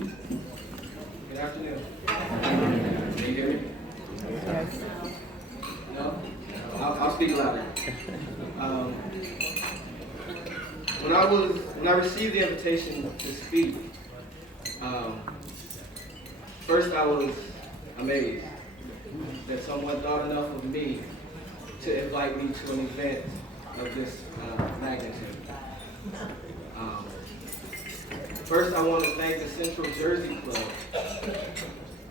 Good afternoon. Can you hear me? No? I'll speak louder. When I received the invitation to speak, first I was amazed that someone thought enough of me to invite me to an event of this magnitude. First, I want to thank the Central Jersey Club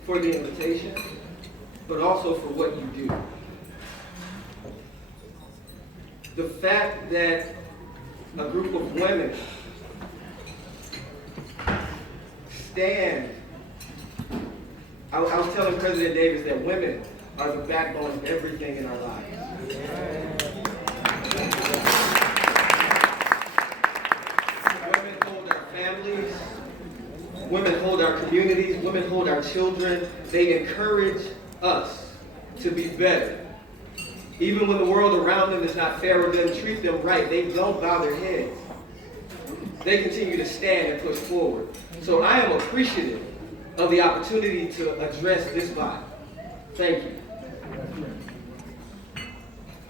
for the invitation, but also for what you do. The fact that a group of women stand. I was telling President Davis that women are the backbone of everything in our lives. Women hold our families, women hold our communities, women hold our children. They encourage us to be better. Even when the world around them is not fair or doesn't treat them right, they don't bow their heads. They continue to stand and push forward. So I am appreciative of the opportunity to address this body. Thank you.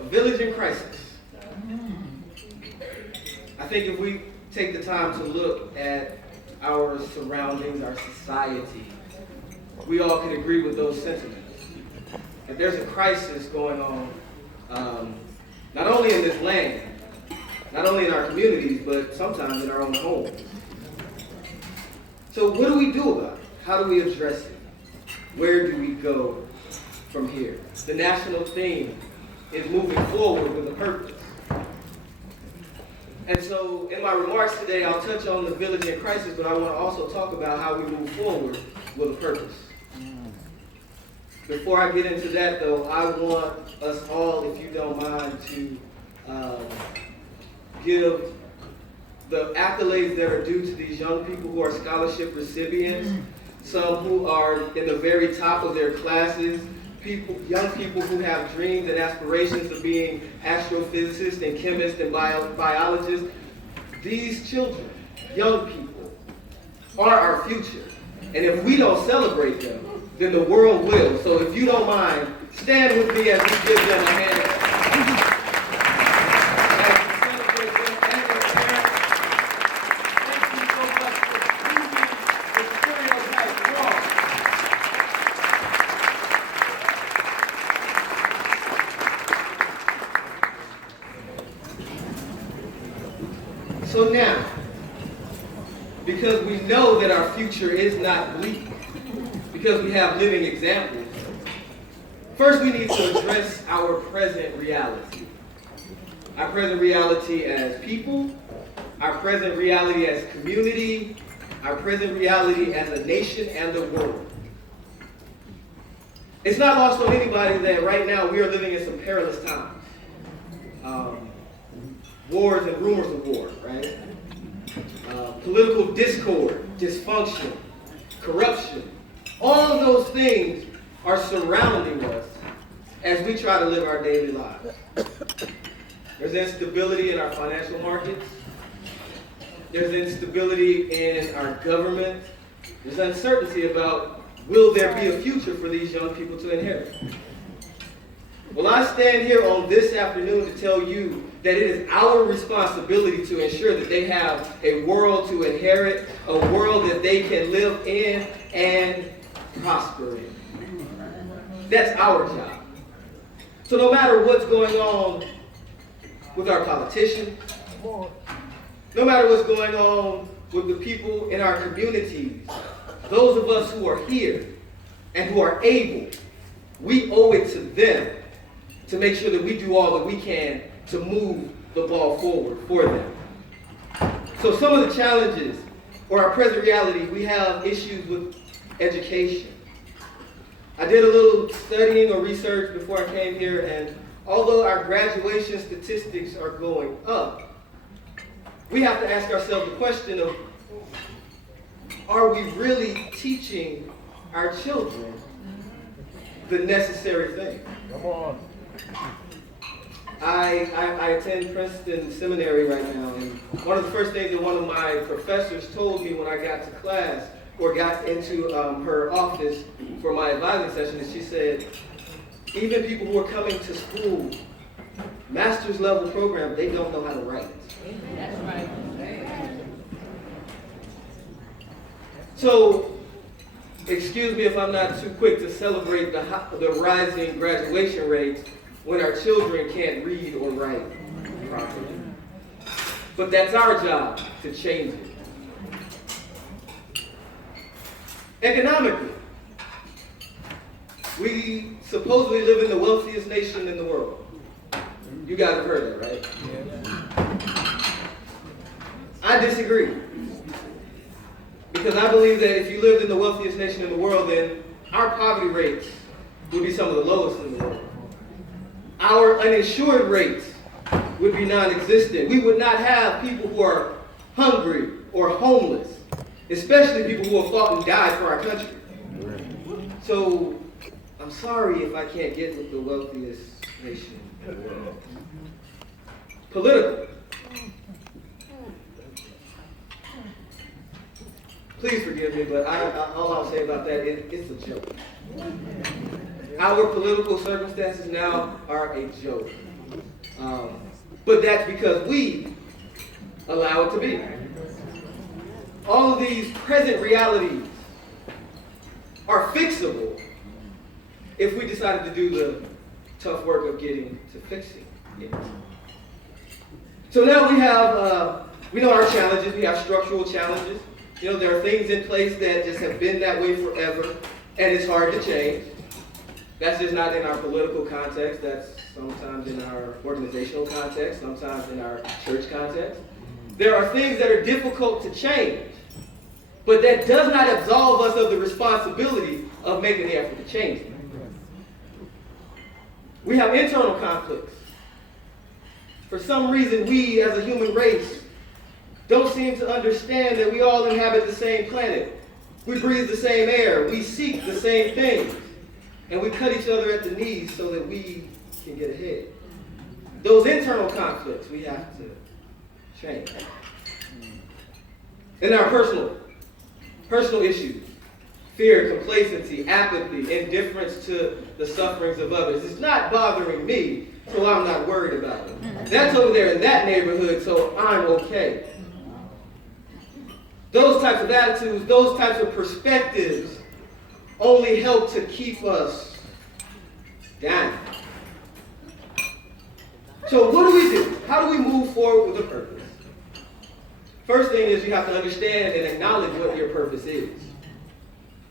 A village in crisis. I think if we take the time to look at our surroundings, our society, we all can agree with those sentiments. That there's a crisis going on, not only in this land, not only in our communities, but sometimes in our own homes. So what do we do about it? How do we address it? Where do we go from here? The national theme is moving forward with a purpose. And so in my remarks today, I'll touch on the village in crisis, but I want to also talk about how we move forward with a purpose. Before I get into that, though, I want us all, if you don't mind, to give the accolades that are due to these young people who are scholarship recipients, some who are in the very top of their classes, young people who have dreams and aspirations of being astrophysicists and chemists and biologists. These children, young people, are our future. And if we don't celebrate them, then the world will. So if you don't mind, stand with me as we give them a hand. As we celebrate them and their parents. Thank you so much for proving the stereotype wrong. So now, because we know that our future is not bleak, because we have living examples, first we need to address our present reality. Our present reality as people, our present reality as community, our present reality as a nation and the world. It's not lost on anybody that right now we are living in some perilous times. Wars and rumors of war, right? Political discord, dysfunction, corruption. All of those things are surrounding us as we try to live our daily lives. There's instability in our financial markets. There's instability in our government. There's uncertainty about, will there be a future for these young people to inherit? Well, I stand here on this afternoon to tell you that it is our responsibility to ensure that they have a world to inherit, a world that they can live in and prosper in. That's our job. So no matter what's going on with our politicians, no matter what's going on with the people in our communities, those of us who are here and who are able, we owe it to them to make sure that we do all that we can to move the ball forward for them. So some of the challenges, or our present reality, we have issues with education. I did a little studying or research before I came here, and although our graduation statistics are going up, we have to ask ourselves the question of, are we really teaching our children the necessary things? Come on. I attend Princeton Seminary right now, and one of the first things that one of my professors told me when I got to class or got into her office for my advising session, and she said, even people who are coming to school, master's level program, they don't know how to write. That's right. So, excuse me if I'm not too quick to celebrate the rising graduation rates when our children can't read or write properly. But that's our job to change it. Economically, we supposedly live in the wealthiest nation in the world. You guys have heard that, right? Yeah. I disagree. Because I believe that if you lived in the wealthiest nation in the world, then our poverty rates would be some of the lowest in the world. Our uninsured rates would be non-existent. We would not have people who are hungry or homeless, especially people who have fought and died for our country. So, I'm sorry if I can't get with the wealthiest nation in the world. Political. Please forgive me, but all I'll say about that is it's a joke. Our political circumstances now are a joke. But that's because we allow it to be. All of these present realities are fixable if we decided to do the tough work of getting to fixing it. So now we know our challenges. We have structural challenges. You know, there are things in place that just have been that way forever, and it's hard to change. That's just not in our political context. That's sometimes in our organizational context, sometimes in our church context. There are things that are difficult to change, but that does not absolve us of the responsibility of making the effort to change them. We have internal conflicts. For some reason, we as a human race don't seem to understand that we all inhabit the same planet. We breathe the same air. We seek the same things. And we cut each other at the knees so that we can get ahead. Those internal conflicts we have to change. And our personal issues. Fear, complacency, apathy, indifference to the sufferings of others. It's not bothering me, so I'm not worried about it. That's over there in that neighborhood, so I'm okay. Those types of attitudes, those types of perspectives only help to keep us down. So what do? How do we move forward with a purpose? First thing is you have to understand and acknowledge what your purpose is.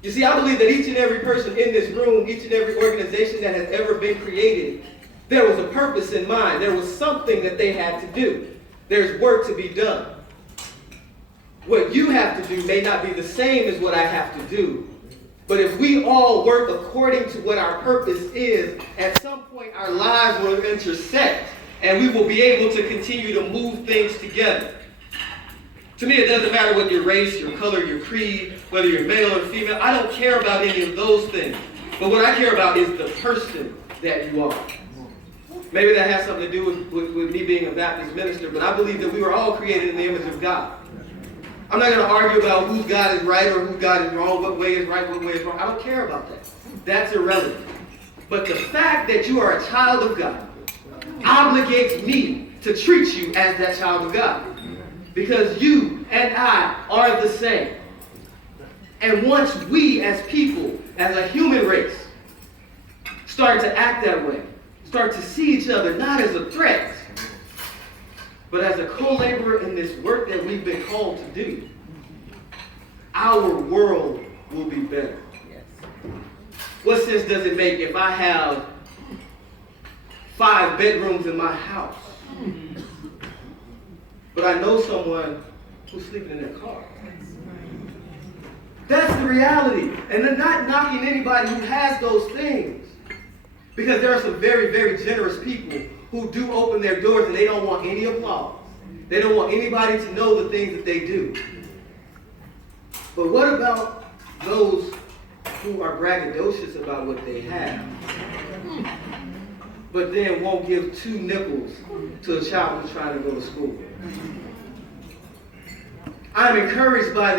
You see, I believe that each and every person in this room, each and every organization that has ever been created, there was a purpose in mind. There was something that they had to do. There's work to be done. What you have to do may not be the same as what I have to do. But if we all work according to what our purpose is, at some point our lives will intersect and we will be able to continue to move things together. To me, it doesn't matter what your race, your color, your creed, whether you're male or female. I don't care about any of those things. But what I care about is the person that you are. Maybe that has something to do with me being a Baptist minister, but I believe that we were all created in the image of God. I'm not going to argue about whose God is right or whose God is wrong, what way is right, what way is wrong. I don't care about that. That's irrelevant. But the fact that you are a child of God obligates me to treat you as that child of God. Because you and I are the same. And once we as people, as a human race, start to act that way, start to see each other not as a threat, but as a co-laborer in this work that we've been called to do, our world will be better. What sense does it make if I have 5 bedrooms in my house, but I know someone who's sleeping in their car? That's the reality. And they're not knocking anybody who has those things. Because there are some very, very generous people who do open their doors and they don't want any applause. They don't want anybody to know the things that they do. But what about those who are braggadocious about what they have, but then won't give 2 nickels to a child who's trying to go to school? I'm encouraged by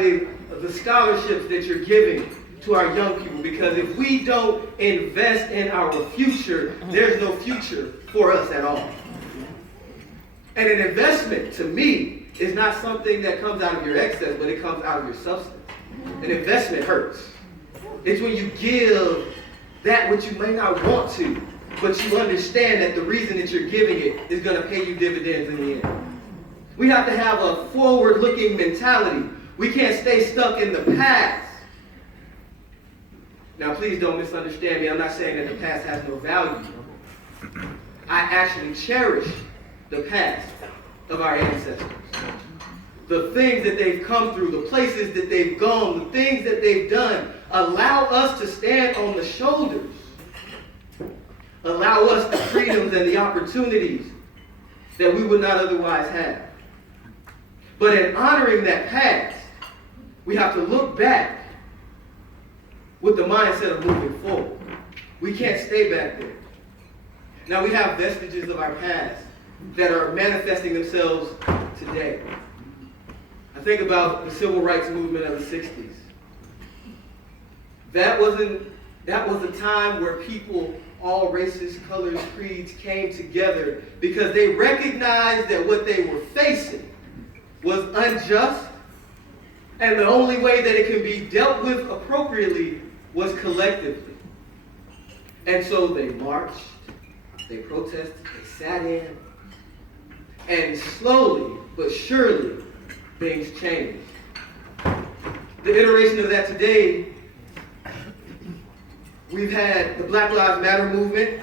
the scholarships that you're giving to our young people, because if we don't invest in our future, there's no future for us at all. And an investment, to me, is not something that comes out of your excess, but it comes out of your substance. An investment hurts. It's when you give that which you may not want to, but you understand that the reason that you're giving it is going to pay you dividends in the end. We have to have a forward-looking mentality. We can't stay stuck in the past. Now, please don't misunderstand me. I'm not saying that the past has no value. I actually cherish the past of our ancestors. The things that they've come through, the places that they've gone, the things that they've done, allow us to stand on the shoulders. Allow us the freedoms and the opportunities that we would not otherwise have. But in honoring that past, we have to look back with the mindset of moving forward. We can't stay back there. Now we have vestiges of our past that are manifesting themselves today. I think about the civil rights movement of the 60s. That was a time where people, all races, colors, creeds, came together because they recognized that what they were facing was unjust, and the only way that it can be dealt with appropriately was collectively. And so they marched, they protested, they sat in, and slowly but surely things changed. The iteration of that today, we've had the Black Lives Matter movement,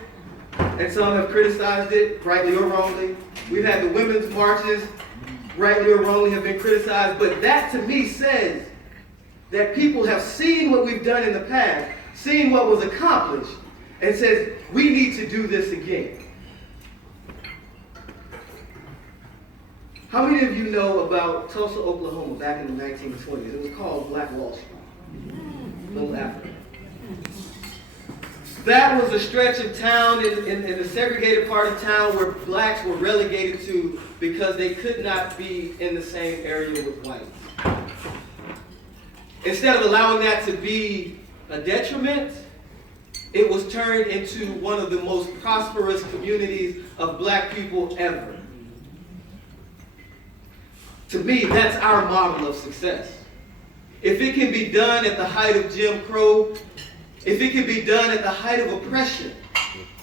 and some have criticized it, rightly or wrongly. We've had the women's marches, rightly or wrongly, have been criticized. But that to me says that people have seen what we've done in the past, seen what was accomplished, and says, we need to do this again. How many of you know about Tulsa, Oklahoma back in the 1920s? It was called Black Wall Street. Little Africa. That was a stretch of town in the segregated part of town where blacks were relegated to because they could not be in the same area with whites. Instead of allowing that to be a detriment, it was turned into one of the most prosperous communities of black people ever. To me, that's our model of success. If it can be done at the height of Jim Crow, if it can be done at the height of oppression,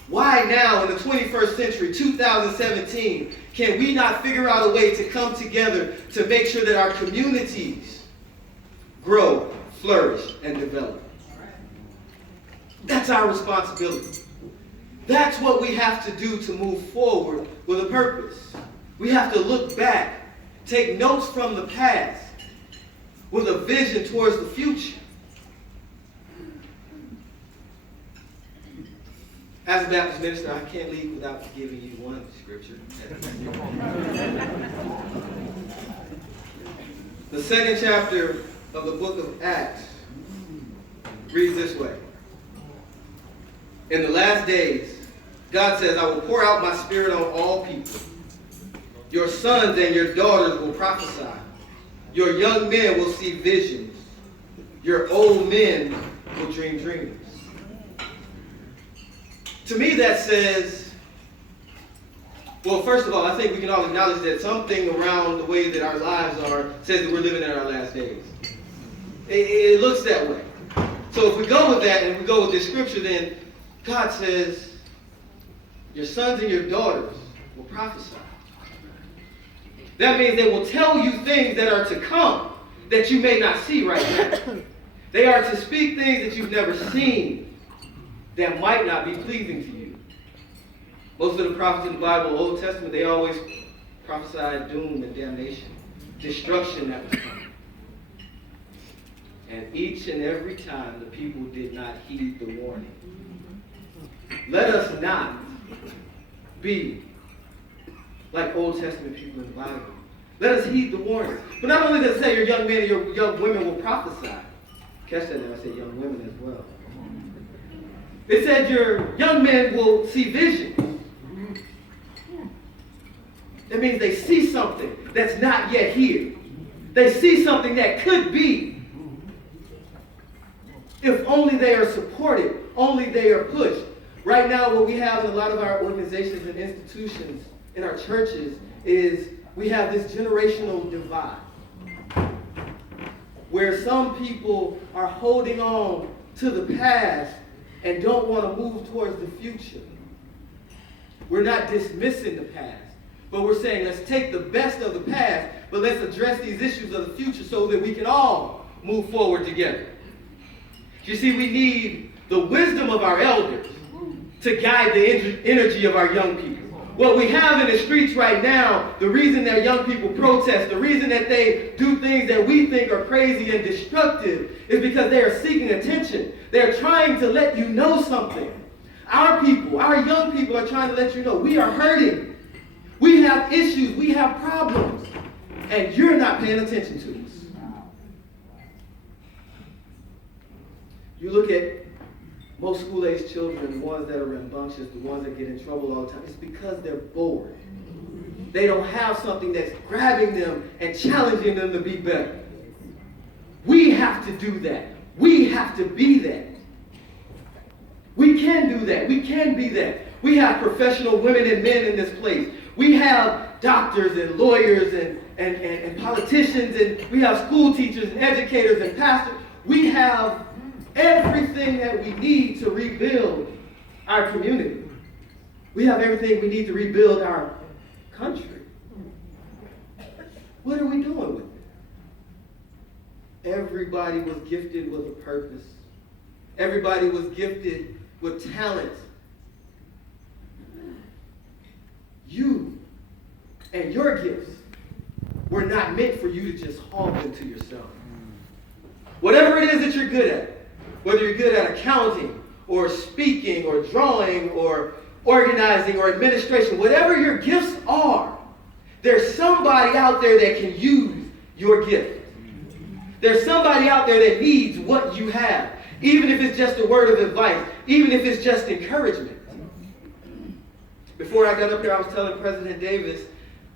why now in the 21st century, 2017, can we not figure out a way to come together to make sure that our communities grow, flourish, and develop? That's our responsibility. That's what we have to do to move forward with a purpose. We have to look back, take notes from the past, with a vision towards the future. As a Baptist minister, I can't leave without giving you one scripture. The second chapter of the book of Acts reads this way. In the last days, God says, I will pour out my spirit on all people. Your sons and your daughters will prophesy. Your young men will see visions. Your old men will dream dreams. To me, that says, well, first of all, I think we can all acknowledge that something around the way that our lives are says that we're living in our last days. It looks that way. So if we go with that and we go with this scripture, then God says, your sons and your daughters will prophesy. That means they will tell you things that are to come that you may not see right now. They are to speak things that you've never seen that might not be pleasing to you. Most of the prophets in the Bible, Old Testament, they always prophesied doom and damnation, destruction that was coming. And each and every time the people did not heed the warning. Let us not be like Old Testament people in the Bible. Let us heed the warning. But not only does it say your young men and your young women will prophesy. Catch that now, I said young women as well. It said your young men will see visions. That means they see something that's not yet here. They see something that could be If only they are supported, only they are pushed. Right now, what we have in a lot of our organizations and institutions, in our churches, is we have this generational divide, where some people are holding on to the past and don't want to move towards the future. We're not dismissing the past, but we're saying let's take the best of the past, but let's address these issues of the future so that we can all move forward together. You see, we need the wisdom of our elders to guide the energy of our young people. What we have in the streets right now, the reason that young people protest, the reason that they do things that we think are crazy and destructive is because they are seeking attention. They're trying to let you know something. Our people, our young people are trying to let you know we are hurting. We have issues, we have problems, and you're not paying attention to us. You look at most school-aged children, the ones that are rambunctious, the ones that get in trouble all the time, it's because they're bored. They don't have something that's grabbing them and challenging them to be better. We have to do that. We have to be that. We can do that. We can be that. We have professional women and men in this place. We have doctors and lawyers and politicians, and we have school teachers and educators and pastors. We have everything that we need to rebuild our community. We have everything we need to rebuild our country. What are we doing with it? Everybody was gifted with a purpose. Everybody was gifted with talent. You and your gifts were not meant for you to just hog them to yourself. Whatever it is that you're good at, whether you're good at accounting or speaking or drawing or organizing or administration, whatever your gifts are, there's somebody out there that can use your gift. There's somebody out there that needs what you have, even if it's just a word of advice, even if it's just encouragement. Before I got up here, I was telling President Davis,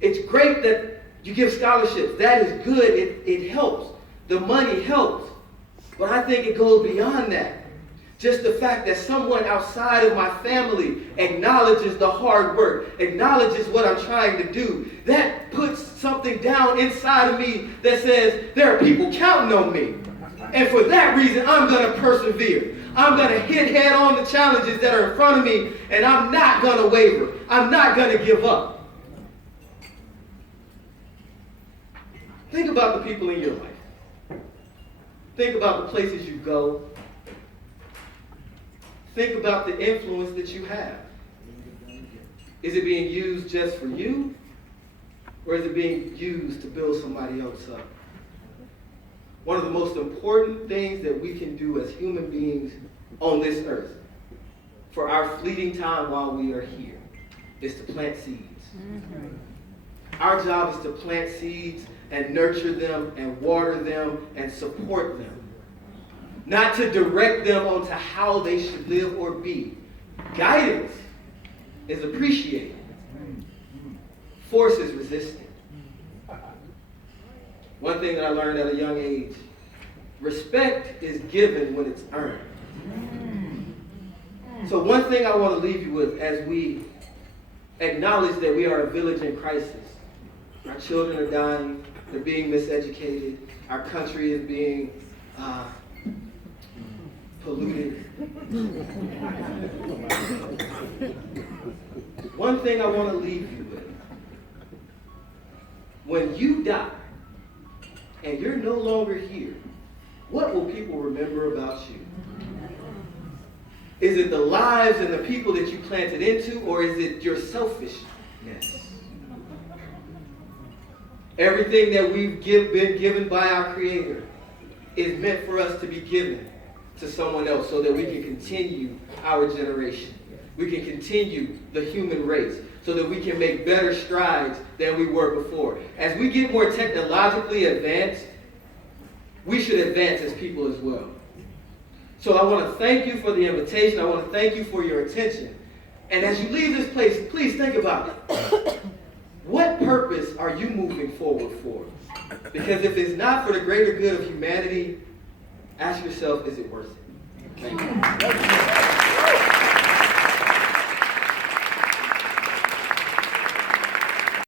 it's great that you give scholarships. That is good. It helps. The money helps. But I think it goes beyond that. Just the fact that someone outside of my family acknowledges the hard work, acknowledges what I'm trying to do, that puts something down inside of me that says there are people counting on me. And for that reason, I'm going to persevere. I'm going to hit head on the challenges that are in front of me, and I'm not going to waver. I'm not going to give up. Think about the people in your life. Think about the places you go. Think about the influence that you have. Is it being used just for you? Or is it being used to build somebody else up? One of the most important things that we can do as human beings on this earth for our fleeting time while we are here is to plant seeds. Our job is to plant seeds and nurture them and water them and support them. Not to direct them onto how they should live or be. Guidance is appreciated. Force is resisted. One thing that I learned at a young age, respect is given when it's earned. So one thing I want to leave you with as we acknowledge that we are a village in crisis. Our children are dying, they're being miseducated, our country is being polluted. One thing I want to leave you with. When you die and you're no longer here, what will people remember about you? Is it the lives and the people that you planted into, or is it your selfishness? Everything that we've been given by our Creator is meant for us to be given to someone else so that we can continue our generation. We can continue the human race so that we can make better strides than we were before. As we get more technologically advanced, we should advance as people as well. So I want to thank you for the invitation. I want to thank you for your attention. And as you leave this place, please think about it. What purpose are you moving forward for? Because if it's not for the greater good of humanity, ask yourself, is it worth it? Thank you.